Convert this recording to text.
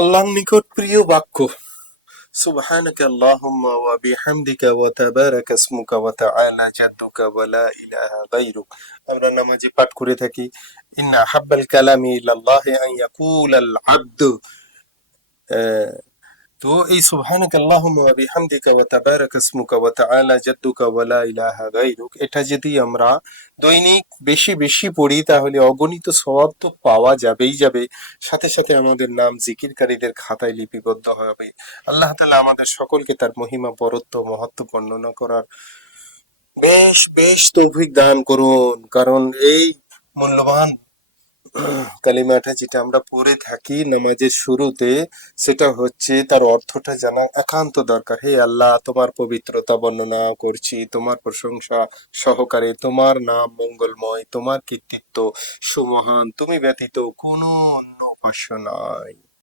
আল্লাহর নিকট প্রিয় বাক্য সুবহানাকা আল্লাহুম্মা ওয়া বিহামদিকা ওয়া তাবারাকা ইসমুকা ওয়া তাআলা জাদ্দুকা ওয়া লা ইলাহা গায়রুক। আমরা নামাজে পাঠ করে থাকি ইন্না হাব্বাল কালামি ইলাল্লাহি আন ইয়াকুলাল আবদু। তো এই সুবহানাকা আল্লাহুম্মা ওয়া বিহামদিকা ওয়া তাবারাকা ইসমুকা ওয়া তাআলা জাদ্দুকা ওয়া লা ইলাহা গায়রুক, এটা যদি আমরা দৈনিক বেশি বেশি পড়ি তাহলে অগণিত সওয়াব তো পাওয়া যাবেই যাবে, সাথে সাথে আমাদের নাম জিকিরকারীদের খাতায় লিপিবদ্ধ হবে। আল্লাহ তাআলা আমাদের সকলকে তার মহিমা বরত্ব মহত্ব বর্ণনা করার বেশ বেশ তৌফিক দান করুন। কারণ এই মূল্যবান কালিমাটা যেটা আমরা পড়ে থাকি নামাজের শুরুতে, সেটা হচ্ছে তার অর্থটা জানা একান্ত দরকার। হে আল্লাহ, তোমার পবিত্রতা বর্ণনা করছি, তোমার প্রশংসা সহকারে, তোমার নাম মঙ্গলময়, তোমার কীর্তিত্ব সুমহান, তুমি ব্যতীত কোনো অন্য উপাস্য নাই।